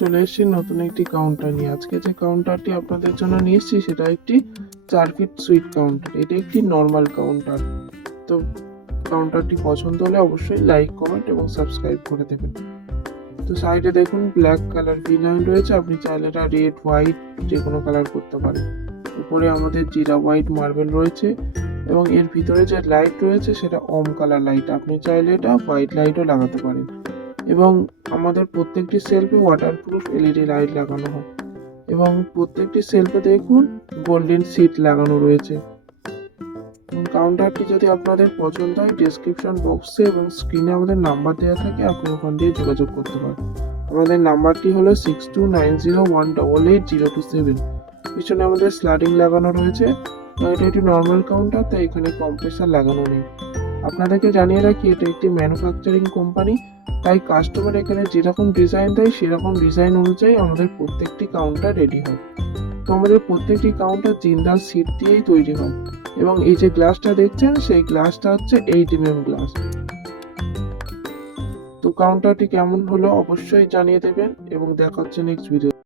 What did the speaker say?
চলে এসেছি নতুন একটি কাউন্টার নিয়ে। আজকে যে কাউন্টারটি আপনাদের জন্য নিয়ে এসেছি সেটা একটি 4 ফিট সুইট কাউন্টার। এটা একটি নর্মাল কাউন্টার। তো কাউন্টারটি পছন্দ হলে অবশ্যই লাইক, কমেন্ট এবং সাবস্ক্রাইব করে দেবেন। তো সাইডে দেখুন ব্ল্যাক কালার ভি লাইন রয়েছে, আপনি চাইলে এটা রেড, হোয়াইট যে কোনো কালার করতে পারেন। উপরে আমাদের জিরা হোয়াইট মার্বেল রয়েছে এবং এর ভিতরে যে লাইট রয়েছে সেটা ওম কালার লাইট, আপনি চাইলে এটা হোয়াইট লাইটও লাগাতে পারেন। এবং আমাদের প্রত্যেকটি সেলফে ওয়াটারপ্রুফ এলইডি লাইট লাগানো হয় এবং প্রত্যেকটি সেলফে দেখুন গোল্ডেন সিট লাগানো রয়েছে। কাউন্টারটি যদি আপনাদের পছন্দ হয় ডেসক্রিপশন বক্সে এবং স্ক্রিনে আমাদের নাম্বার দেওয়া থাকে, আপনি ওখান দিয়ে যোগাযোগ করতে পারেন। আমাদের নাম্বারটি হলো 6290188027। পিছনে আমাদের স্লাইডিং লাগানো রয়েছে। এটা একটি নর্মাল কাউন্টার, তাই এখানে কম্প্রেসার লাগানো নেই। আপনাদেরকে জানিয়ে রাখি এটা একটি ম্যানুফ্যাকচারিং কোম্পানি, তাই কাস্টমার এখানে যেরকম ডিজাইন দেয় সেরকম ডিজাইন অনুযায়ী আমাদের প্রত্যেকটি কাউন্টার রেডি হয়। তো আমাদের প্রত্যেকটি কাউন্টার জিন্দাল সিট দিয়েই তৈরি হয় এবং এই যে গ্লাসটা দেখছেন সেই গ্লাসটা হচ্ছে 8mm গ্লাস। তো কাউন্টারটি কেমন হলো অবশ্যই জানিয়ে দেবেন এবং দেখা হচ্ছে নেক্সট ভিডিও।